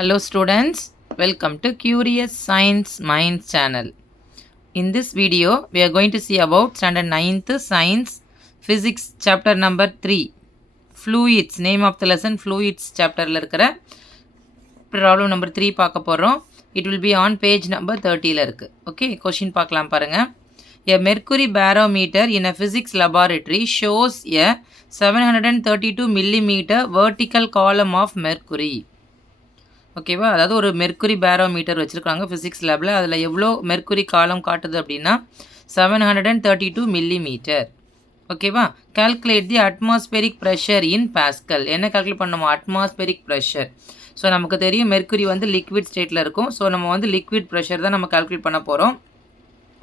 Hello students, welcome to Curious Science Minds channel. In this video, we are going to see about standard 9th Science Physics chapter number 3. Fluids, name of the lesson Fluids chapter ல இருக்கிற problem number 3 பார்க்க போறோம். It will be on page number 30 ல இருக்கு. Okay, question பார்க்கலாம் பாருங்க. A mercury barometer in a physics laboratory shows a 732 millimeter vertical column of mercury. ஓகேவா, அதாவது ஒரு மெர்க்குரி பேரோமீட்டர் வச்சுருக்காங்க ஃபிசிக்ஸ் லேபில். அதில் எவ்வளோ மெர்க்குரி காலம் காட்டுது அப்படின்னா 732 மில்லிமீட்டர். ஓகேவா, calculate the atmospheric pressure in pascal. என்ன கால்குலேட் பண்ணணுமா? Atmospheric pressure. ஸோ நமக்கு தெரியும் மெர்க்குரி வந்து லிக்விட் ஸ்டேட்டில் இருக்கும். ஸோ நம்ம வந்து லிக்விட் ப்ரெஷர் தான் நம்ம கால்குலேட் பண்ண போகிறோம்.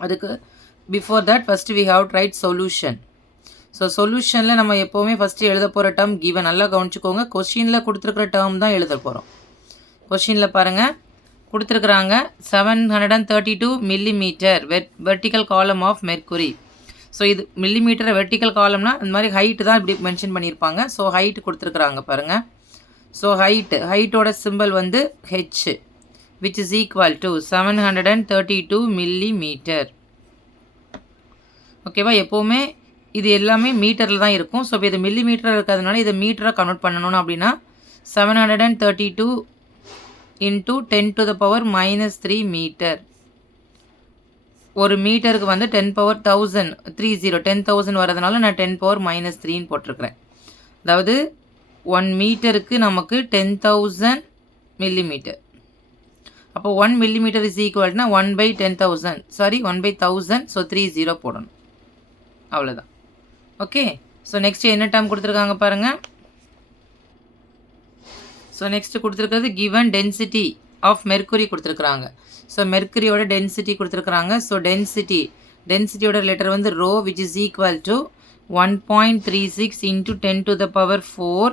அதுக்கு before that first we have to write solution. So சொல்யூஷனில் நம்ம எப்போவுமே ஃபஸ்ட்டு எழுத போகிற டேர்ம் கிவன். நல்லா கவனிச்சுக்கோங்க, கொஸ்டினில் கொடுத்துருக்குற டேர்ம் தான் எழுத போகிறோம். கொஷினில் பாருங்கள், கொடுத்துருக்குறாங்க 732 millimetre vertical column of mercury. So இது மில்லிமீட்டர் வெர்டிக்கல் காலம்னா இந்த மாதிரி ஹைட்டு தான் இப்படி மென்ஷன் பண்ணியிருப்பாங்க. ஸோ ஹைட்டு கொடுத்துருக்குறாங்க பாருங்கள். ஸோ ஹைட்டோட சிம்பிள் வந்து H, which is equal to 732 millimetre. ஓகேவா, எப்போவுமே இது எல்லாமே மீட்டரில் தான் இருக்கும். ஸோ இப்போ இது மில்லிமீட்டர் இருக்கிறதுனால இதை மீட்டராக கன்வெர்ட் பண்ணணும் அப்படின்னா 732 into 10 to the power minus 3 metre. ஒரு மீட்டருக்கு வந்து 10 பவர் 1000 வரதுனால நான் 10 பவர் மைனஸ் 3ன்னு போட்டிருக்கிறேன். அதாவது 1 மீட்டருக்கு நமக்கு 10,000 மில்லிமீட்டர். அப்போ 1 மில்லிமீட்டர் இஸ் ஈக்குவல்னா 1/10,000, சாரி 1/1000. ஸோ 30 போடணும், அவ்வளோதான். ஓகே, ஸோ நெக்ஸ்ட் என்ன டேர்ம் கொடுத்துருக்காங்க பாருங்கள். ஸோ நெக்ஸ்ட்டு கொடுத்துருக்கிறது கிவன் டென்சிட்டி ஆஃப் மெர்க்குரி கொடுத்துருக்குறாங்க. ஸோ மெர்க்குரியோட டென்சிட்டி கொடுத்துருக்குறாங்க. ஸோ டென்சிட்டியோட லெட்டர் வந்து rho, which is equal to 1.36 into 10 to the power 4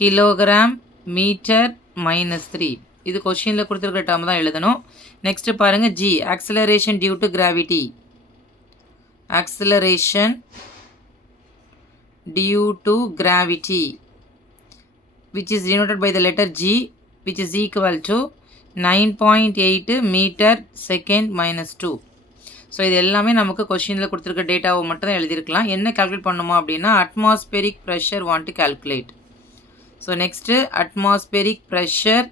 kilogram metre minus 3. இது கொஷினில் கொடுத்துருக்குற டேர்ம் தான் எழுதணும். நெக்ஸ்ட்டு பாருங்கள், G acceleration due to gravity. Acceleration due to gravity which is denoted by the letter G, which is equal to 9.8 meter second minus 2. So இது எல்லாமே நமக்கு கொஷினில் கொடுத்துருக்க டேட்டாவை மட்டும் தான் எழுதியிருக்கலாம். என்ன கால்குலேட் பண்ணுமோ அப்படின்னா atmospheric pressure want to calculate. So next atmospheric pressure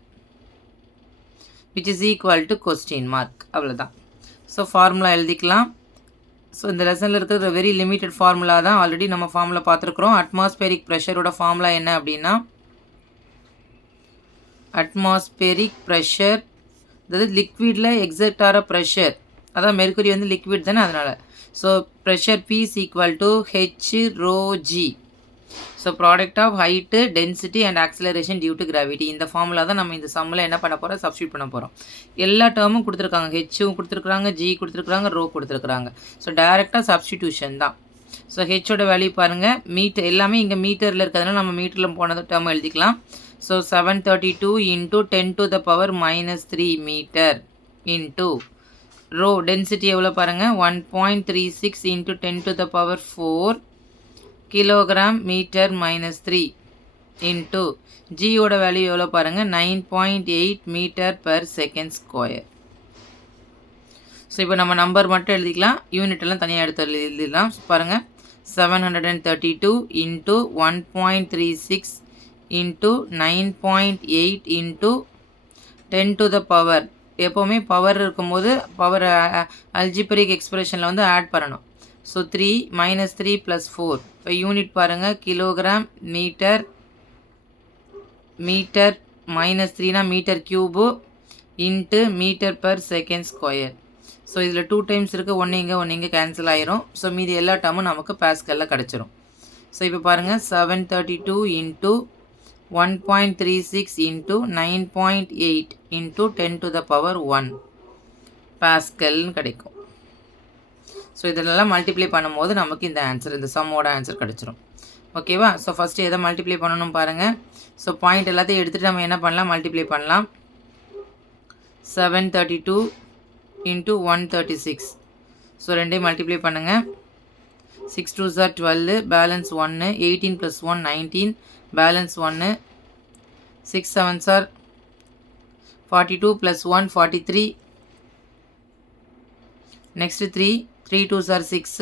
which is equal to question mark, அவ்வளோதான். ஸோ ஃபார்முலா எழுதிக்கலாம். ஸோ இந்த லெசனில் இருக்கிற வெரி லிமிட்டட் ஃபார்முலா தான், ஆல்ரெடி நம்ம ஃபார்முலா பார்த்துருக்குறோம். அட்மாஸ்பெரிக் ப்ரெஷரோட ஃபார்முலா என்ன அப்படின்னா அட்மாஸ்பெரிக் ப்ரெஷர், அதாவது லிக்விடில் எக்ஸர்ட் ஆகிற ப்ரெஷர், அதான் மெர்க்குரி வந்து லிக்விட் தானே அதனால். So pressure P is equal to H rho G. So product of height, density and acceleration due to gravity. இந்த ஃபார்முலா தான் நம்ம இந்த சம்மில் என்ன பண்ண போகிறோம், சப்ஸ்டியூட் பண்ண போகிறோம். எல்லா டேர்மும் கொடுத்துருக்காங்க, ஹெச்சும் கொடுத்துருக்குறாங்க, ஜி கொடுத்துருக்குறாங்க, ரோ கொடுத்துருக்குறாங்க. ஸோ டைரெக்டாக சப்ஸ்டியூஷன் தான். ஸோ ஹெச்சோட வேல்யூ பாருங்கள், மீட்டர் எல்லாமே இங்கே மீட்டரில் இருக்கிறதுனால நம்ம மீட்டரில் போனது டேர்ம் எழுதிக்கலாம். So 732 into 10 to the power minus 3 meter into rho density எவ்வளோ பாருங்கள், 1.36 into 10 to the power 4 kilogram meter minus 3 into G ஓட வேல்யூ எவ்வளோ பாருங்கள், 9.8 meter per second square. So இப்போ நம்ம நம்பர் மட்டும் எழுதிக்கலாம், யூனிட் எல்லாம் தனியாக எடுத்து எழுதிடலாம். பாருங்கள், 732 into 1.36 into 9.8 into 10 to the power. எப்போவுமே பவர் இருக்கும்போது பவர் அல்ஜிப்ரிக் எக்ஸ்பிரஷனில் வந்து ஆட் பண்ணணும். So 3 minus 3 plus 4. இப்போ யூனிட் பாருங்கள், கிலோகிராம் மீட்டர் மைனஸ் 3னா metre cube into metre per second square. ஸோ இதில் 2 டைம்ஸ் இருக்குது, ஒன்று இங்கே கேன்சல் ஆயிரும். ஸோ மீதி எல்லா டேர்மும் நமக்கு பாஸ்கலில் கிடச்சிரும். ஸோ இப்போ பாருங்கள், 732 into 1.36 into 9.8 into 10 to the power 1 பாஸ்கல்னு கிடைக்கும். ஸோ இதெல்லாம் மல்டிப்ளை பண்ணும்போது நமக்கு இந்த ஆன்சர், இந்த சம்மோட ஆன்சர் கிடச்சிரும். ஓகேவா, ஸோ ஃபஸ்ட்டு எதை மல்டிப்ளை பண்ணணும் பாருங்கள். ஸோ பாயிண்ட் எல்லாத்தையும் எடுத்துகிட்டு நம்ம என்ன பண்ணலாம், மல்டிப்ளை பண்ணலாம். 732 into 136. ஸோ ரெண்டையும் மல்டிப்ளை பண்ணுங்கள். 6 2s are 12, balance 1, 18 + 1 19, balance 1, 6 7s are 42 plus 1 43. Next 3 2s are 6,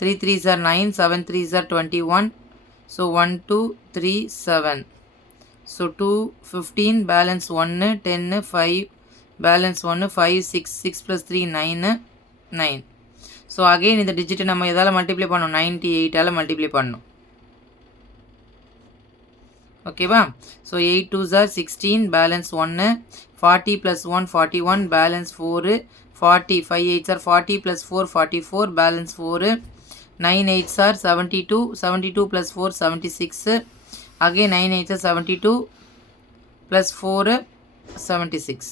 3 3s are 9, 7 3s are 21. So 1 2 3 7. So 2 15 balance 1 10 5 balance 1 5 6 6 plus 3 9 9. So again இந்த digit நம்ம எதால multiply பண்ணணும் 98 ஆல multiply பண்ணணும். ஓகேவா? So 8 2s are 16 balance 1 40 plus 1 41 balance 4 40 5 8s are 40 plus 4 44 balance 4 9 8s are 72 72 plus 4 76 again 9 8s are 72 plus 4 76.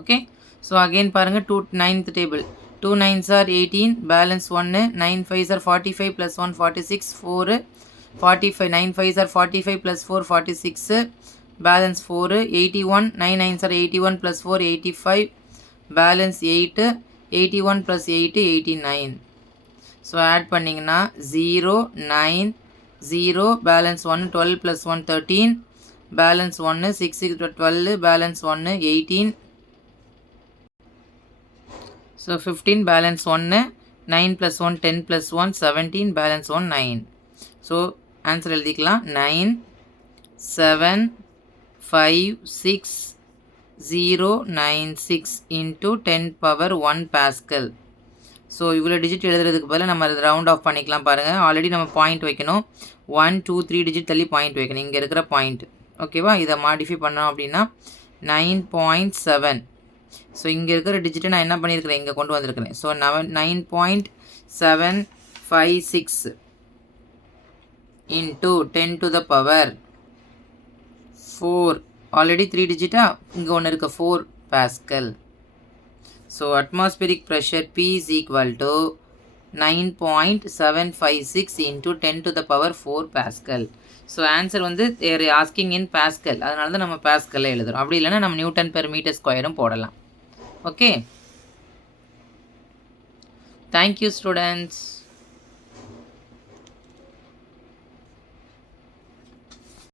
Okay, so again பாருங்க 9th table 2 9s are 18 balance 1 9 5s are 45 plus 1 46 4 45 9 5s are 45 plus 4 46 balance 4 81 9 9s are 81 plus 4 85 balance 8 81 plus 8 89. So add பண்ணிங்கனா 0 9 0 balance 1 12 plus 1 13 balance 1 6 6 12 balance 1 18. So 15 balance 1 9 plus 1 10 plus 1 17 balance 1 9. So answer எழுதிக்கலாம் 9 7 5 6 0 9 6 into 10 power 1 Pascal. So இவ்வளோ digit எழுதுறதுக்கு பதிலாக நம்ம அதை round of பண்ணிக்கலாம் பாருங்கள். Already நம்ம பாயிண்ட் வைக்கணும் 1 2 3 டிஜிட் தள்ளி பாயிண்ட் வைக்கணும் இங்கே இருக்கிற பாயிண்ட். ஓகேவா? இதை மாடிஃபை பண்ணோம் அப்படின்னா 9.7. ஸோ இங்கே இருக்கிற டிஜிட்டை நான் என்ன பண்ணியிருக்கிறேன் இங்கே கொண்டு வந்திருக்கிறேன். So 9.756 into 10 to the power 4. Already 3 டிஜிட்டா இங்கே ஒன்று இருக்க 4 Pascal. So atmospheric pressure P is equal to 9.756 into 10 to the power 4 Pascal. So answer வந்து they are asking in Pascal. அதனால தான் நம்ம Pascal எழுதுறோம். அப்படி இல்லைன்னா நம்ம நியூட்டன் பெர் மீட்டர் ஸ்கொயரும் போடலாம். Okay, thank you students.